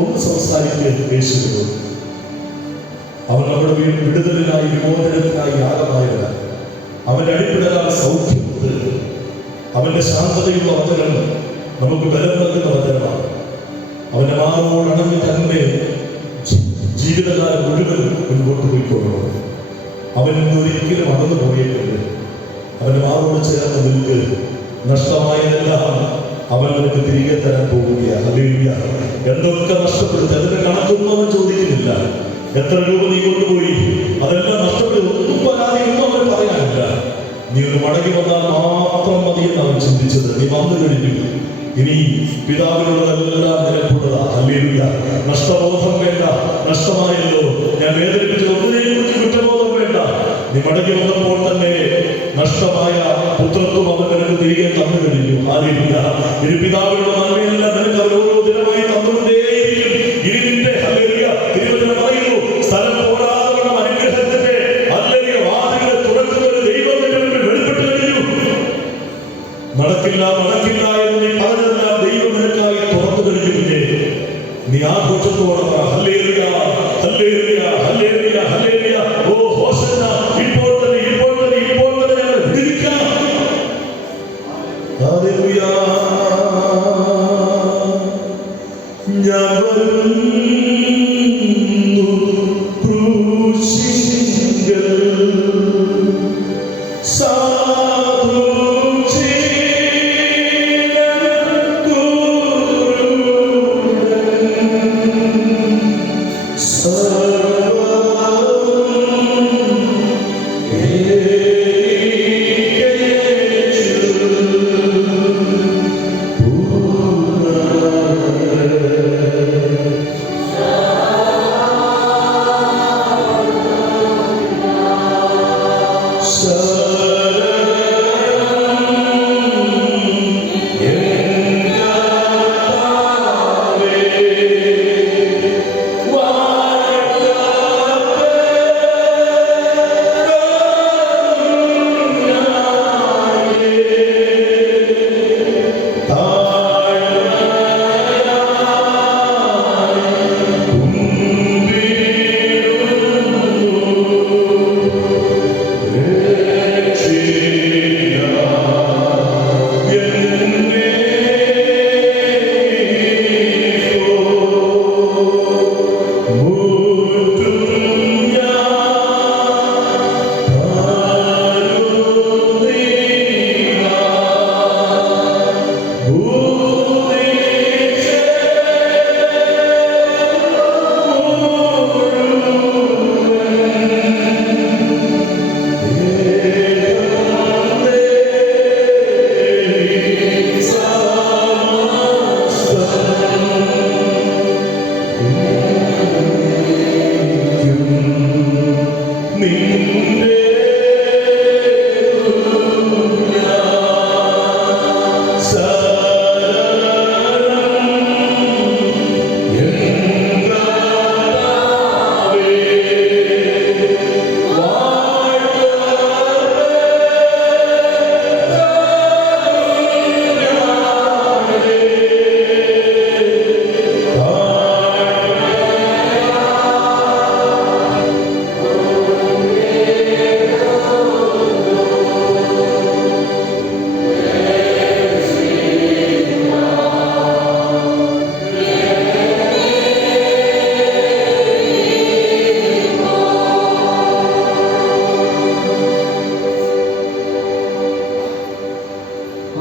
ഒന്ന് സംസാരിക്കുക യേശുവിനോട്. അവൻ നമ്മുടെ വിടുതലിനായി വിമോചനത്തിനായി യാഗമായവൻ. അവന്റെ അടിപ്പിടലാൽ സൗഖ്യമുണ്ട്. അവന്റെ ശാന്തതയുള്ള വചനം നമുക്ക് ബലം നൽകുന്ന വചനമാണ്. അവന്റെ മാറോടണഞ്ഞ് തന്നെ ജീവിതകാലം മുഴുവൻ മുൻപോട്ട് പോയിക്കൊള്ളണം. അവൻ ഒരിക്കലും അകന്നു പോയേക്കരുത്. അവന്റെ മാറോട് ചേർന്ന് നിൽക്ക്. നഷ്ടമായതെല്ലാം അവൻ നിനക്ക് തിരികെ തരാൻ പോവുകയാണ്. ഹല്ലേലൂയ. എന്തൊക്കെ നഷ്ടപ്പെടുത്തി അതിന്റെ കണക്കൊന്നും അവൻ ചോദിക്കുന്നില്ല. എത്ര രൂപ നീ കൊണ്ടുപോയി, അതെല്ലാം നഷ്ടപ്പെടും. ഒന്നും പരാതിയൊന്നും അവൻ പറയാനില്ല. നീ ഒരു മടങ്ങി വന്നാൽ മാത്രം മതിയെന്ന് അവൻ ചിന്തിച്ചത്. നീ വന്നു കഴിഞ്ഞു, ഇനി പിതാവിനുള്ളതെല്ലാം നിനക്കുള്ളതാ. ഹല്ലേലൂയ. നഷ്ടബോധം വേണ്ട. നഷ്ടമായല്ലോ, ഞാൻ വേദനിപ്പിച്ചത് ഒന്നിനെ കുറിച്ച് കുറ്റബോധം വേണ്ട. നീ മടങ്ങി വന്നപ്പോൾ തന്നെ നഷ്ടമായ പുത്രത്വം അവൻ നിനക്ക് തിരികെ തന്നു കഴിഞ്ഞു. ഹല്ലേലൂയ. ഇനി പിതാവിനുള്ള നന്മയെല്ലാം നിനക്ക് അവൻ ഓരോ ദിനമായി തന്നുകൊണ്ടേയിരിക്കും. ഇനി നിന്റെ ഹല്ലേലൂയ തിരുവചനം പറയുന്നു, സ്ഥലം പോരാതെ അനുഗ്രഹത്തിന്റെ ഹല്ലേലൂയ വാതിലുകൾ തുറക്കുന്ന ഒരു ദൈവം നിന്റെ മുന്നിൽ വെളിപ്പെട്ടു കഴിഞ്ഞു. നടക്കില്ല നടക്കില്ല എന്ന് നീ പറഞ്ഞതെല്ലാം ദൈവം നിനക്കായി തുറന്നു കഴിഞ്ഞു. നീ ആഘോഷത്തോടെ പറ ഹല്ലേലൂയ ഹല്ലേലൂയ ഹല്ലേലൂയ ഹല്ലേലൂയ. ഓ ഹോശന്ന, ഇപ്പോൾ തന്നെ ഇപ്പോൾ തന്നെ ഇപ്പോൾ തന്നെ ഞങ്ങൾ വിടുവിക്കാം. ഹല്ലേലൂയ. ഞാൻ വരുന്നു ക്രൂശിങ്കൽ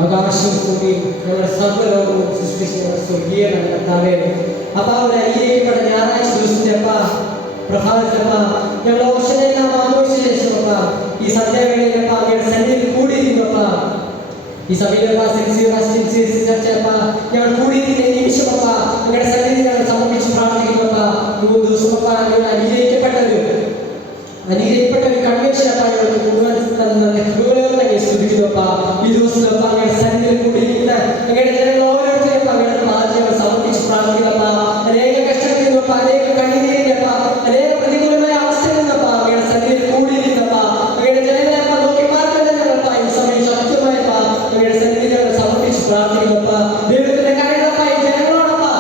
ആകാശം ഭൂമിയും ഞങ്ങളുടെ സർവ്വലോകവും സൃഷ്ടിച്ച സ്വർഗീയ കർത്താവേ, അപ്പാ അവിടെ അനുഗ്രഹിക്കപ്പെട്ട ഞായറാഴ്ച ദിവസത്തെ അപ്പാ പ്രഭാതത്തിലപ്പാ ഞങ്ങൾ ഓഷനെല്ലാം ആഘോഷിച്ച ശേഷം അപ്പാ ഈ സന്ധ്യാവേളയിലപ്പാ അങ്ങയുടെ സന്നിധിയിൽ കൂടിയിരിക്കുന്നപ്പാ ഈ സഭയിലപ്പാ ചർച്ചയപ്പാ ഞങ്ങൾ കൂടിയിരിക്കുന്ന നിമിഷമപ്പാ അങ്ങയുടെ സന്നിധി ഞങ്ങൾ സമർപ്പിച്ച് പ്രാർത്ഥിക്കുന്നപ്പാ 3 ദിവസമപ്പാ ഞങ്ങൾ അനുഗ്രഹിക്കപ്പെട്ട ഒരു കൺവെൻഷൻ അപ്പാ ഞങ്ങൾക്ക് മുഴുവൻ സ്തുതിക്കുന്നപ്പാ. ഈ ദിവസത്തിലപ്പാ അങ്ങയുടെ സന്നിധിയിൽ കൂടിയിരിക്കുന്ന അങ്ങയുടെ ജനങ്ങൾ ഓരോരുത്തരും അങ്ങയുടെ പാദങ്ങൾ സമർപ്പിച്ച് പ്രാർത്ഥിക്കുന്നപ്പാ. അനേക കഷ്ടത്തിൽ നിന്നപ്പാ, അനേക കണ്ണീരിന്നപ്പാ, അനേക പ്രതികൂലമായ അവസ്ഥയിൽ നിന്നപ്പാ അങ്ങയുടെ സന്നിധിയിൽ കൂടിയിരിക്കുന്നപ്പാ. അങ്ങയുടെ ജനങ്ങളെ നോക്കി പാർക്കുന്ന ഞങ്ങളപ്പാ ഈ സമയം ശക്തമായപ്പാ അങ്ങയുടെ സന്നിധി ഞങ്ങൾ സമർപ്പിച്ച് പ്രാർത്ഥിക്കുന്നപ്പാ. ദൈവത്തിന്റെ കാര്യങ്ങളപ്പാ ഈ ജനങ്ങളോടപ്പാ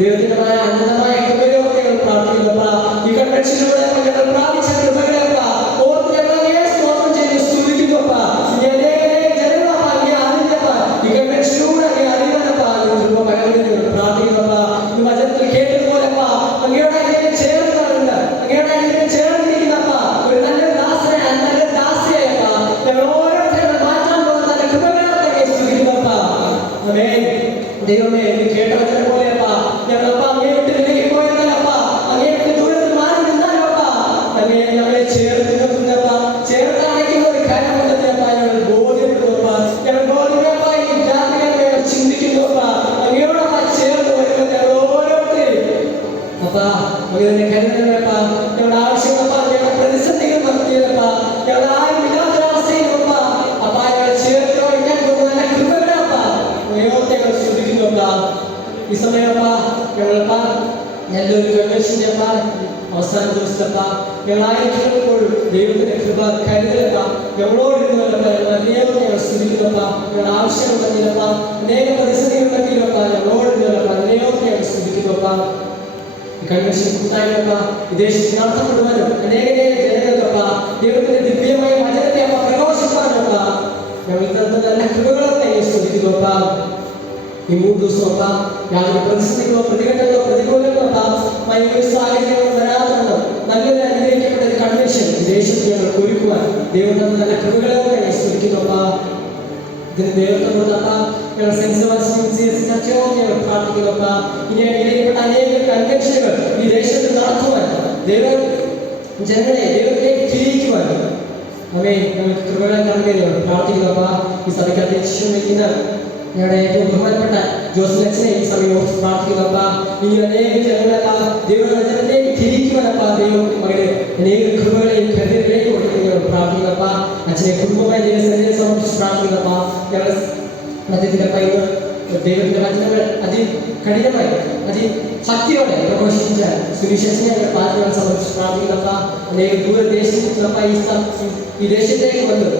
ദൈവത്തിന്റെ അനന്തമായ കൃപയോടെ ഞങ്ങൾ പ്രാർത്ഥിക്കുന്നപ്പ. ഈ കൺവെൻഷനിലൂടെ ഞങ്ങൾ പ്രാപിച്ച കൃപകളെപ്പ ഓർത്ത് ഞങ്ങൾ അങ്ങയെ സ്തോത്രം ചെയ്ത് സ്തുതിക്കുന്നപ്പ. ഇനി അനേകം ജനങ്ങളപ്പ അങ്ങയെ അറിഞ്ഞപ്പ ഈ കൺവെൻഷനിലൂടെ അങ്ങയെ അറിയാനപ്പ കൃപ പകർന്ന് ഞങ്ങൾ പ്രാർത്ഥിക്കുന്നപ്പ. ഈ വചനത്തിൽ കേട്ടതുപോലെപ്പ അങ്ങയുടെ അനേകം ചേർന്നവരുണ്ട്. അങ്ങയുടെ അനേകം ചേർന്നിരിക്കുന്നപ്പ ഒരു നല്ലൊരു ദാസനെ നല്ലൊരു ദാസിയായപ്പ ഞങ്ങൾ ഓരോരുത്തരും മാറ്റാൻ പോകുന്ന നല്ല കൃപകളെ അങ്ങയെ സ്തുതിക്കുന്നപ്പ. ആമേൻ. ദൈവമേ കേട്ട വചനം പോലെയപ്പ ഞങ്ങളപ്പ അങ്ങയെ വിട്ട് വിലകി പോയതല്ലപ്പ, അങ്ങയെ വിട്ട് ദൂരത്ത് മാറി നിന്നാലപ്പ അങ്ങയെ ഞങ്ങളെ ചേർത്ത് നിർത്തുന്നപ്പ, ചേർത്ത് അണയ്ക്കുന്ന ഒരു കാര്യമുണ്ടെന്നപ്പ ഞങ്ങൾ ബോധ്യപ്പെടുന്നപ്പ. ഞങ്ങൾ ബോധ്യപ്പ ഈ രാത്രികളെ ഞങ്ങൾ ചിന്തിക്കുന്നപ്പ അങ്ങയോടപ്പ ചേർന്ന് വരുമ്പോൾ ഞങ്ങൾ ഓരോരുത്തരും അപ്പ അങ്ങനെ കരുതുന്നപ്പ. ഞങ്ങളുടെ ആവശ്യങ്ങളപ്പ ഞങ്ങളുടെ പ്രതിസന്ധികൾ നിർത്തിയതപ്പ, ഞങ്ങളുടെ ആരും ഇല്ലാത്തൊരവസ്ഥയിലപ്പ അപ്പ ഞങ്ങളെ ചേർത്ത് വയ്ക്കാൻ പോകുന്ന നല്ല കൃപകളപ്പ അങ്ങയോട്ട് ഞങ്ങൾ സ്തുതിക്കുന്നപ്പ. ഈ സമയപ്പ ഞങ്ങളപ്പ നല്ലൊരു കൺവെൻഷന്റെ അവസാന ദിവസത്തപ്പ ഞങ്ങളായിരിക്കുമ്പോഴും ദൈവത്തിന്റെ കൃപ കരുതലപ്പ ഞങ്ങളോടിരുന്നപ്പ അനേകം ഞങ്ങൾ സ്തുതിക്കുന്നപ്പ. ഞങ്ങളുടെ ആവശ്യങ്ങൾ തന്നെയപ്പ അനേക പ്രതിസന്ധികൾ തന്നെയപ്പ ഞങ്ങളോടിരുന്നപ്പ അനേകം ഞങ്ങൾ സ്തുതിക്കുന്നപ്പ. ഈ കൺവെൻഷൻ കൂട്ടായ്മപ്പ വിദേശത്ത് നടത്തപ്പെടുവാനും അനേകം ജനങ്ങൾക്കപ്പ ദൈവത്തിന്റെ ദിവ്യമായ വചനത്തെ അപ്പ പ്രഘോഷിക്കാനപ്പ ഞങ്ങൾ തന്ന നല്ല കൃപകളൊക്കെ സ്തുതിക്കുന്നപ്പ. ഈ 3 ദിവസമപ്പ യാതൊരു പ്രതിസന്ധികളോ പ്രതികരണങ്ങളോ പ്രതികൂലങ്ങളോ ഒരു സാഹചര്യങ്ങളോ വരാതെ നല്ലൊരു അനുഗ്രഹിക്കപ്പെട്ട ഒരു കൺവെൻഷൻ ദേശത്ത് ഞങ്ങൾ ഒരുക്കുവാൻ ദൈവം തന്ന നല്ല കൃപകളൊക്കെ സ്തുതിക്കുന്നപ്പ. ഇതിന് ദൈവത്തെ കൊടുത്തപ്പ ഞങ്ങൾ ചർച്ചയോ ഞങ്ങൾ പ്രാർത്ഥിക്കുന്നപ്പ. ഇനി അനുഗ്രഹിക്കപ്പെട്ട അനേക കൺവെൻഷനുകൾ ഈ ദേശത്ത് നടത്തുവാൻ ദൈവം ജനങ്ങളെ ദൈവത്തിലേക്ക് തിരിക്കുവാൻ അവയെ ഞങ്ങൾക്ക് കൃപകളെ നൽകി ഞങ്ങൾ പ്രാർത്ഥിക്കുന്നപ്പ. ഈ സഭയ്ക്ക് അധ്യക്ഷം വയ്ക്കുന്ന ഞങ്ങളുടെ ഏറ്റവും ബഹുമാനപ്പെട്ട ജോസഫ് അച്ഛനെ ഈ സമയം പ്രാർത്ഥിക്കുന്നപ്പ. ഇനി അനേക ജനങ്ങളപ്പ ദൈവവചനത്തിലേക്ക് തിരിക്കുവാനപ്പ ദൈവം മകളെ അനേക കൃപകളെയും കരുതലിലേക്ക് കൊടുക്കുന്നവർ പ്രാർത്ഥിക്കുന്നപ്പ. അച്ഛനെ കുടുംബമായി ദൈവസന്നിധിയെ സമർപ്പിച്ച് പ്രാർത്ഥിക്കുന്നപ്പ. ഞങ്ങളുടെ മധ്യത്തിലപ്പ ഇന്ന് ദൈവത്തിന്റെ വചനങ്ങൾ അതികഠിനമായി അതിശക്തിയോടെ പ്രഘോഷിച്ച സുവിശേഷനെ ഞങ്ങൾ പാർട്ടികൾ സമർപ്പിച്ച് പ്രാർത്ഥിക്കുന്നപ്പ. അനേക ദൂരദേശത്തപ്പ ഈ ദേശത്തേക്ക് വന്ന്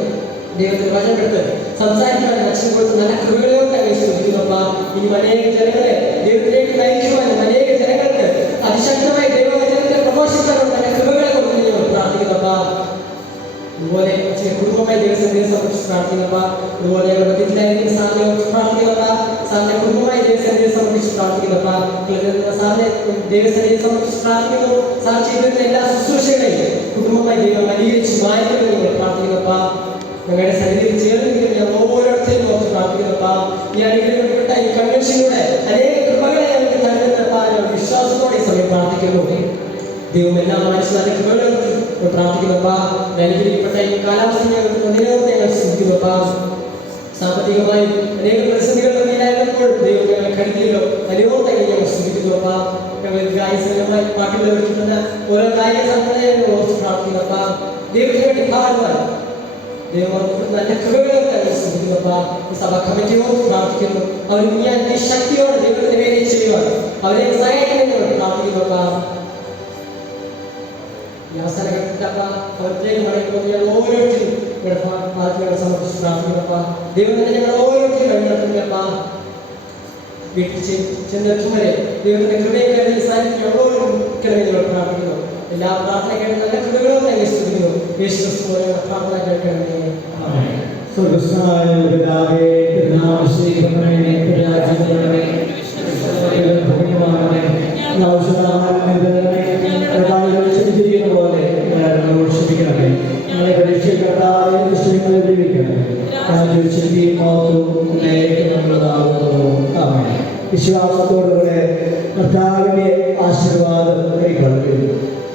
ദൈവത്തിന്റെ വചനം എടുത്ത് സംസാരിക്കാൻ അച്ഛൻ കൊടുത്ത് നല്ല കൃപകളോടെ സ്തുതിക്കുന്നപ്പ. ഇനി അനേക ജനങ്ങളെ ദൈവത്തിലേക്ക് നയിക്കുവാനും അനേക ജനങ്ങൾക്ക് അതിശക്തമായി ദൈവവചനത്തെ പ്രഘോഷിക്കാനും നല്ല കൃപകളെ കൊടുത്ത് ഞങ്ങൾ പ്രാർത്ഥിക്കുന്നപ്പ. അതുപോലെ കുടുംബമായി ദൈവസന്നിധിയെ സമർപ്പിച്ച് പ്രാർത്ഥിക്കുന്നപ്പ. അതുപോലെ ഞങ്ങളുടെ മധ്യത്തിലായിരിക്കുന്ന സാറിനെ പ്രാർത്ഥിക്കുന്നപ്പ. സാറിനെ കുടുംബമായി ദൈവസന്നിധിയെ സമർപ്പിച്ച് പ്രാർത്ഥിക്കുന്നപ്പ. സാറിനെ ദൈവസന്നിധിയെ സമർപ്പിച്ച് പ്രാർത്ഥിക്കുന്നു. സാർ ചെയ്തിരുന്ന എല്ലാ ശുശ്രൂഷകളെയും കുടുംബമായി ദൈവം അനുകരിച്ച് മാനിക്കണമെന്ന് ഞങ്ങൾ പ്രാർത്ഥിക്കുന്നപ്പ. ഞങ്ങളുടെ സന്നിധിയിൽ ചേർന്നിരിക്കുന്ന ഞങ്ങൾ ഓരോരുത്തരും ഓർത്ത് പ്രാർത്ഥിക്കുന്നപ്പ. ഈ അനുഗ്രഹിക്കപ്പെട്ട ഈ കൺവെൻഷനിലൂടെ അനേക കൃപകളെ ഞങ്ങൾക്ക് നൽകുന്നപ്പ ഞങ്ങൾ വിശ്വാസത്തോടെ ഈ സമയം പ്രാർത്ഥിക്കുന്നു. ദൈവം എല്ലാം മനസ്സിലാക്കി കൃപകൾ പ്രാർത്ഥിക്കുന്നപ്പ. അനുഗ്രഹിക്കപ്പെട്ട ഈ കാലാവസ്ഥ ഞങ്ങൾക്ക് നിലനിർത്തി ഞങ്ങൾ ശ്രദ്ധിക്കുന്നപ്പ. സാമ്പത്തികമായി അനേക പ്രതിസന്ധികൾ തന്നെയായിരുന്നപ്പോൾ ദൈവം ഞങ്ങൾ കരുതിയല്ലോ അനേകം ഞങ്ങൾ ശ്രദ്ധിക്കുന്നപ്പ. ഞങ്ങൾ ഗായ സംഘമായി പാട്ടുകൾ വെച്ചിട്ടുള്ള ഓരോ ഗായക സംഘടനയെ ഓർത്ത് പ്രാർത്ഥിക്കുന്നപ്പ. ദൈവത്തിന് വേണ്ടി പാടുവാൻ ദൈവം നല്ല കൃപകളൊക്കെ ശ്രദ്ധിക്കുന്നപ്പ. സഭ കമ്മിറ്റിയോട് പ്രാർത്ഥിക്കുന്നു. അവർ ഇനി ശക്തിയോടെ ദൈവത്തിന് വേണ്ടി ചെയ്യുവാൻ അവരെ സഹായിക്കണമെന്ന് പ്രാർത്ഥിക്കുന്നപ്പ. അവസാനഘട്ടത്തപ്പ അവരിലേക്ക് മടങ്ങുമ്പോൾ ഞങ്ങൾ ഓരോരുത്തരും പാർട്ടികളെ സമർപ്പിച്ച് പ്രാർത്ഥിക്കുന്നപ്പ. ദൈവത്തിന് ഞങ്ങൾ ഓരോരുത്തരും വഴിനടത്തുന്നപ്പ. വീട്ടിൽ ചെന്നെത്തും വരെ ദൈവത്തിന്റെ കൃപയെ കരുതി സാന്നിധ്യം ഞങ്ങളോടും ഞങ്ങൾ പ്രാർത്ഥിക്കുന്നു. എല്ലാ പ്രാർത്ഥനകളും നല്ല കൃപകളും തന്നെ സ്തുതിക്കുന്നു. യേശുക്രിസ്തുവിന്റെ പ്രാർത്ഥന കേൾക്കണമേ. സ്വർഗ്ഗസ്ഥനായ പിതാവേ, തിരുനാമം സ്വീകരിക്കണമേ. രാജ്യത്തിലെ പുണ്യമാകണമേ. പോലെ ക്ഷമിക്കണമേ. ഞങ്ങളെ പരീക്ഷകർത്താവേ വിശ്വാസത്തോടുകൂടെ കർത്താവിന്റെ ആശീർവാദം കൈക്കൊള്ളുകയും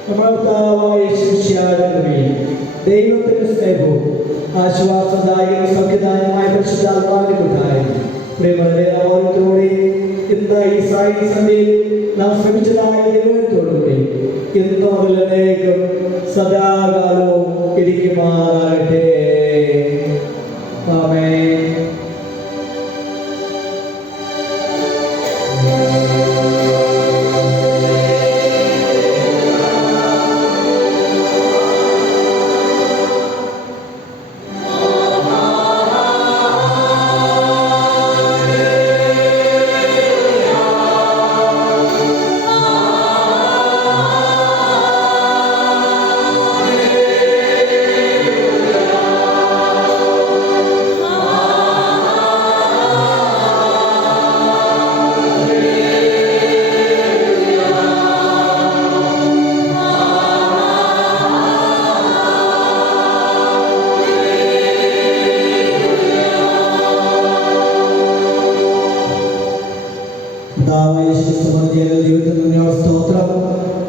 നമ്മുടെ കർത്താവായ ദൈവത്തിന്റെ സ്നേഹവും ആശ്വാസദായകവും സംവിധാനമായ പരിശുദ്ധാത്മാവിനുണ്ടായി പ്രിയമുള്ളവരെ ഓരോരുത്തരോടെ ഇന്ന് ഈ സായി സന്ധ്യയിൽ നാം ശ്രമിച്ചതായ ദൈവത്തോടുകൂടി ഇന്ന് മുതലേക്കും സദാകാലവും ഇരിക്കുമാറാകട്ടെ. ആമേൻ.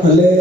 അല്ലേ